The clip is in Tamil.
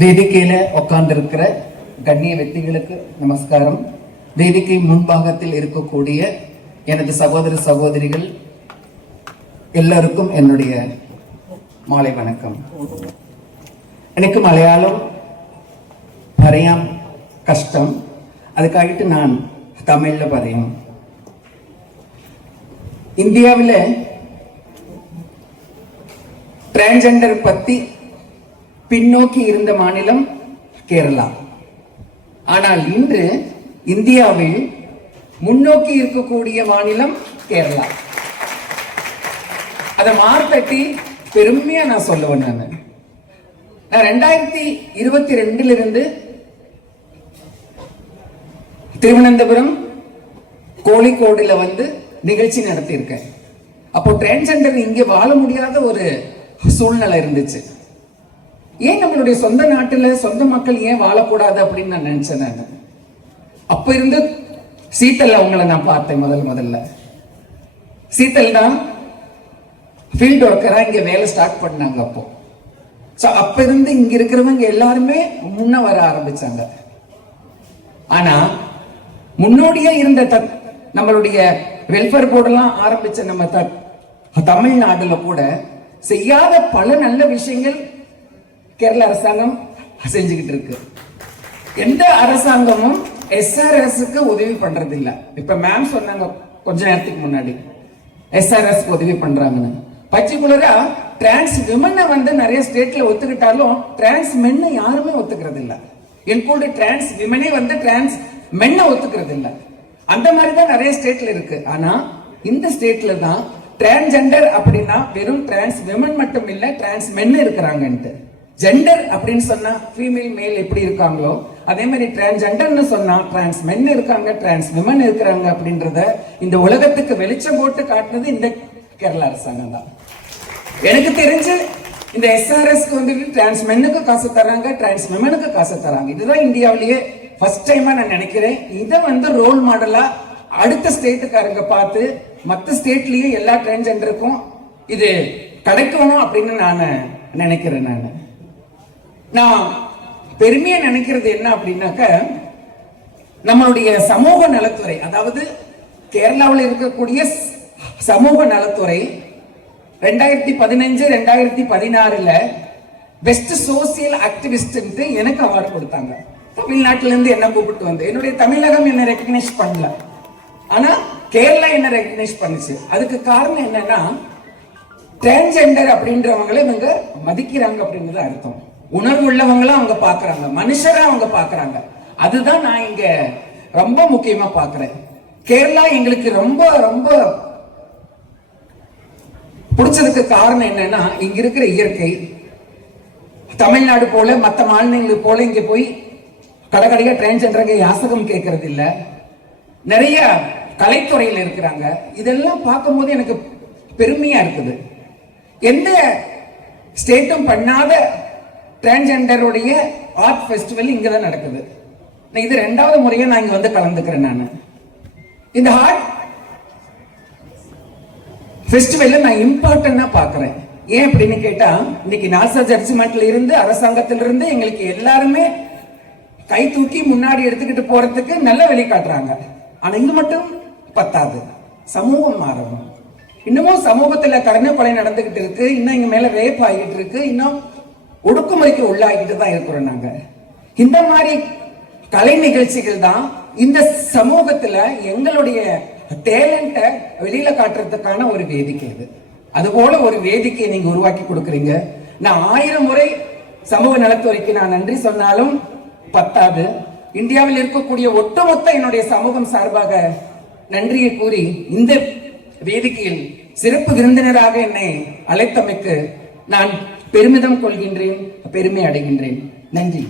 வேதிக்கையில உட்கார்ந்திருக்கிற கண்ணிய व्यक्तिகளுக்கு நமஸ்காரம். வேதிக்கை முன்பாகத்தில் இருக்கக்கூடிய எனது சகோதர சகோதரிகள் எல்லாருக்கும் என்னுடைய மாலை வணக்கம். எனக்கு மலையாளம் പറയാൻ கஷ்டம், அதுக்காகிட்டு நான் தமிழ்ல പറയും. இந்தியாவில் டிரான்ஸ்ஜெண்டர் பத்தி பின்னோக்கி இருந்த மாநிலம் கேரளா. ஆனால் இன்று இந்தியாவில் முன்னோக்கி இருக்கக்கூடிய மாநிலம் கேரளா. அதை மார்த்தட்டி பெருமையா நான் சொல்லுவேன். நான் 2022 இருந்து திருவனந்தபுரம் கோழிக்கோடுல வந்து நிகழ்ச்சி நடத்தியிருக்கேன். அப்போ டிரான்ஸ்ஜெண்டர் இங்கே வாழ முடியாத ஒரு சூழ்நிலை இருந்துச்சு. ஏன் நம்மளுடைய சொந்த நாட்டுல சொந்த மக்கள் ஏன் வாழக்கூடாது அப்படின்னு நான் நினைச்சேன். நான் அப்ப இருந்து சீத்தல் அவங்களை நான் பார்த்தேன். முதல்ல சீத்தல் தான் ஃபீல்ட் ஒர்க்கரா இங்க வேலை ஸ்டார்ட் பண்ணாங்க. அப்ப இருந்து இங்க இருக்கிறவங்க எல்லாருமே முன்ன வர ஆரம்பிச்சாங்க. ஆனா முன்னோடியா இருந்த நம்மளுடைய வெல்ஃபேர் போர்டெல்லாம் ஆரம்பிச்ச நம்ம தமிழ்நாடுல கூட செய்யாத பல நல்ல விஷயங்கள் கேரள அரசாங்கம் செஞ்சுக்கிட்டு இருக்கு. எந்த அரசாங்கமும் SRSக்கு உதவி பண்றது இல்ல. இப்ப மேம் சொன்னாங்க கொஞ்ச நேரத்துக்கு முன்னாடி SRSக்கு உதவி பண்றாங்கன்னு. பர்டிகுலரா டிரான்ஸ் விமனை வந்து நிறைய ஸ்டேட்ல ஒத்துக்கிட்டாலும் டிரான்ஸ் மென்னை யாருமே ஒத்துக்கிறது இல்ல. இன்க்ளூட் டிரான்ஸ் விமனே வந்து டிரான்ஸ் மென்னை ஒத்துக்கிறது இல்ல. அந்த மாதிரிதான் நிறைய ஸ்டேட்ல இருக்கு. ஆனா இந்த ஸ்டேட்ல தான் டிரான்ஸ்ஜெண்டர் அப்படின்னா வெறும் டிரான்ஸ் விமன் மட்டும் இல்ல, டிரான்ஸ் மென் இருக்கிறாங்கன்ட்டு. ஜெண்டர் அப்படின்னு சொன்னா ஃபீமேல் மேல் எப்படி இருக்காங்களோ அதே மாதிரி டிரான்ஸ்ஜெண்டர்னு சொன்னா டிரான்ஸ் மென் இருக்காங்க, டிரான்ஸ் விமன் இருக்கிறாங்க அப்படின்றத இந்த உலகத்துக்கு வெளிச்சம் போட்டு காட்டுனது இந்த கேரள அரசாங்கம் தான். எனக்கு தெரிஞ்சு இந்த SRSக்கு வந்துட்டு டிரான்ஸ் மென்னுக்கு காசு தராங்க, டிரான்ஸ் விமனுக்கு காசு தராங்க. இதுதான் இந்தியாவிலேயே ஃபர்ஸ்ட் டைமா நான் நினைக்கிறேன். இதை வந்து ரோல் மாடலா அடுத்த ஸ்டேட்டுக்காரங்க பார்த்து மற்ற ஸ்டேட்லயே எல்லா டிரான்ஸ்ஜெண்டருக்கும் இது கிடைக்கணும் அப்படின்னு நான் நினைக்கிறேன். நான் பெருமையா நினைக்கிறது என்ன அப்படின்னாக்க, நம்மளுடைய சமூக நலத்துறை, அதாவது கேரளாவில் இருக்கக்கூடிய சமூக நலத்துறை 2015 2016 பெஸ்ட் சோசியல் ஆக்டிவிஸ்ட் எனக்கு அவார்டு கொடுத்தாங்க. தமிழ்நாட்டில இருந்து என்ன கூப்பிட்டு வந்து, என்னுடைய தமிழகம் என்ன ரெகக்னைஸ் பண்ணல, ஆனா கேரளா என்ன ரெகக்னைஸ் பண்ணுச்சு. அதுக்கு காரணம் என்னன்னா டிரான்ஸ்ஜெண்டர் அப்படின்றவங்களை இவங்க மதிக்கிறாங்க அப்படின்றது அர்த்தம். உணர்வு உள்ளவங்களும் அவங்க பாக்குறாங்க, மனுஷரா அவங்க பாக்குறாங்க. அதுதான் நான் இங்க ரொம்ப முக்கியமா பாக்குறேன். கேரளா எங்களுக்கு ரொம்ப ரொம்ப பிடிச்சதுக்கு காரணம் என்னன்னா, இங்க இருக்கிற இயற்கை. தமிழ்நாடு போல மற்ற மாநிலங்களுக்கு போல இங்க போய் கடைக்கடையா டிரான்ஸ்ஜெண்டருக்கு யாசகம் கேட்கறது இல்ல. நிறைய கலைத்துறையில் இருக்கிறாங்க. இதெல்லாம் பார்க்கும் போது எனக்கு பெருமையா இருக்குது. எந்த ஸ்டேட்டும் பண்ணாத டிரான்ஸ்ஜெண்டருடைய ஆர்ட் ஃபெஸ்டிவல் இங்கதான் நடக்குது. இது 2வது முறையா நான் இங்க வந்து கலந்துக்கிறேன். நான் இந்த ஆர்ட் ஃபெஸ்டிவல்ல நான் இம்பார்ட்டன்டா பாக்குறேன். ஏன் அப்படின்னு கேட்டா, இன்னைக்கு நாசா ஜட்ஜ்மெண்ட்ல இருந்து அரசாங்கத்திலிருந்து எங்களுக்கு எல்லாருமே கை தூக்கி முன்னாடி எடுத்துக்கிட்டு போறதுக்கு நல்ல வழி காட்டுறாங்க. ஆனா இங்க மட்டும் பத்தாது, சமூகம் மாறணும். இன்னமும் சமூகத்துல கருணை கொலை நடந்துகிட்டு இருக்கு. இன்னும் இங்க மேல ரேப் ஆகிட்டு இருக்கு. இன்னும் ஒடுக்குமுறைக்கு உள்ளாகிட்டு தான் இருக்கிறோம். நாங்க இந்த மாதிரி கலை நிகழ்ச்சிகள் தான் இந்த சமூகத்துல எங்களுடைய டேலண்ட வெளியில காட்டுறதுக்கான ஒரு வேதிக்கை. இது அதுபோல ஒரு வேதிக்கையை நீங்க உருவாக்கி கொடுக்குறீங்க. நான் 1000 முறை சமூக நலத்துறைக்கு நான் நன்றி சொன்னாலும் பத்தாது. இந்தியாவில் இருக்கக்கூடிய ஒட்டுமொத்த என்னுடைய சமூகம் சார்பாக நன்றியை கூறி இந்த வேதிக்கையில் சிறப்பு விருந்தினராக என்னை அழைத்தமைக்கு நான் பெருமிதம் கொள்கின்றேன், பெருமை அடைகின்றேன். நன்றி.